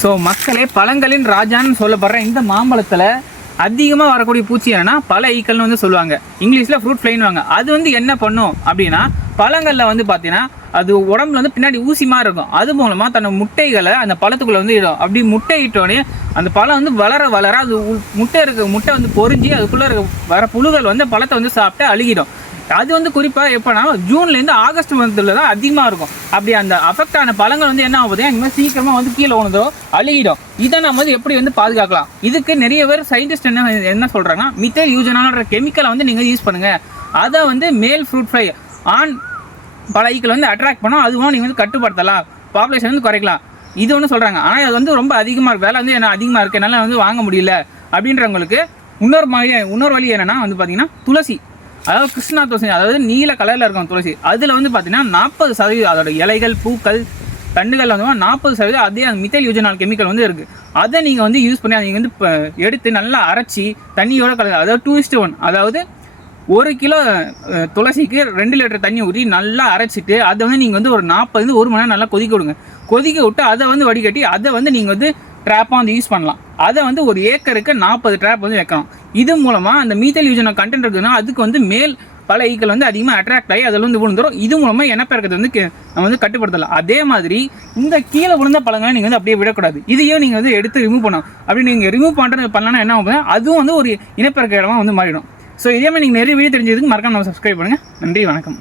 So மக்களே, பழங்களின் ராஜான்னு சொல்லப்படுற இந்த மாம்பழத்தில் அதிகமாக வரக்கூடிய பூச்சி என்னன்னா பல ஈக்கள்னு வந்து சொல்லுவாங்க. இங்கிலீஷில் ஃப்ரூட் ஃப்ளைன்னுவாங்க. அது வந்து என்ன பண்ணும் அப்படின்னா, பழங்களில் வந்து பார்த்தீங்கன்னா அது உடம்புல வந்து பின்னாடி ஊசிமாக இருக்கும். அது மூலமாக தன்னோட முட்டைகளை அந்த பழத்துக்குள்ளே வந்து இடும். அப்படி முட்டை இட்டோடனே அந்த பழம் வந்து வளர அது முட்டை வந்து பொறிஞ்சி அதுக்குள்ளே வர புழுகள் வந்து பழத்தை வந்து சாப்பிட்டு அழுகிடும். அது வந்து குறிப்பாக எப்போனா ஜூன்லேருந்து ஆகஸ்ட் மந்த்தில் தான் அதிகமாக இருக்கும். அப்படி அந்த அஃபெக்ட் ஆன பழங்கள் வந்து என்ன ஆகுது, இந்த மாதிரி சீக்கிரமாக வந்து கீழே உணர்ந்தோ அழுகிடும். இதை நம்ம வந்து எப்படி வந்து பாதுகாக்கலாம்? இதுக்கு நிறைய பேர் சயின்டிஸ்ட் என்ன சொல்கிறாங்கன்னா, மித்தைல் யூஜனால்ன்ற கெமிக்கலை வந்து நீங்கள் யூஸ் பண்ணுங்கள். அதை வந்து மேல் ஃப்ரூட் ஃப்ளை ஆண் பல ஈக்கள் வந்து அட்ராக்ட் பண்ணோம். அதுவும் நீங்கள் வந்து கட்டுப்படுத்தலாம், பாப்புலேஷன் வந்து குறைக்கலாம். இது ஒன்று சொல்கிறாங்க. ஆனால் அது வந்து ரொம்ப அதிகமாக இருக்குது, வேலை வந்து என்ன அதிகமாக இருக்குது, என்னால் வந்து வாங்க முடியல அப்படின்றவங்களுக்கு இன்னொரு வழி என்னென்னா வந்து பார்த்தீங்கன்னா துளசி. அதாவது கிருஷ்ணா துளசி, அதாவது நீல கலரில் இருக்கும் துளசி. அதில் வந்து பார்த்தீங்கன்னா 40% அதோட இலைகள், பூக்கள், தண்டுகள் வந்து 40% அதே அந்த மித்தைல் யூஜனால் கெமிக்கல் வந்து இருக்குது. அதை நீங்கள் வந்து யூஸ் பண்ணி அதை நீங்கள் வந்து எடுத்து நல்லா அரைச்சி தண்ணியோட கலந்து, அதாவது 2:1, அதாவது 1 கிலோ துளசிக்கு 2 லிட்டர் தண்ணி ஊற்றி நல்லா அரைச்சிட்டு அதை வந்து நீங்கள் வந்து ஒரு 40-1 மணி நேரம் நல்லா கொதிக்க விடுங்க. கொதிக்க விட்டு அதை வந்து வடிகட்டி அதை வந்து நீங்கள் வந்து ட்ராப்பாக வந்து யூஸ் பண்ணலாம். அதை வந்து ஒரு ஏக்கருக்கு 40 ட்ராப் வந்து வைக்கலாம். இது மூலமாக அந்த மீத்தல் யூஜனால் கண்டென்ட் இருக்குதுன்னா அதுக்கு வந்து மேல் பல ஈக்கள் வந்து அதிகமாக அட்ராக்ட் ஆகி அதில் வந்து விழுந்துடும். இது மூலமாக இனப்பெருக்கத்தை வந்து நம்ம வந்து கட்டுப்படுத்தலாம். அதே மாதிரி இந்த கீழே விழுந்த பழங்களை நீங்கள் வந்து அப்படியே விடக்கூடாது. இதையும் நீங்கள் வந்து எடுத்து ரிமூவ் பண்ணணும். அப்படி நீங்கள் ரிமூவ் பண்ணுறது பண்ணலன்னா என்ன ஆகும், அதுவும் வந்து ஒரு இனப்பெருக்க இடமா வந்து மாறிடும். ஸோ இதே மாதிரி நீங்கள் நிறைய வீடியோ தெரிஞ்சதுக்கு மறக்காம நம்ம சப்ஸ்கிரைப் பண்ணுங்கள். நன்றி, வணக்கம்.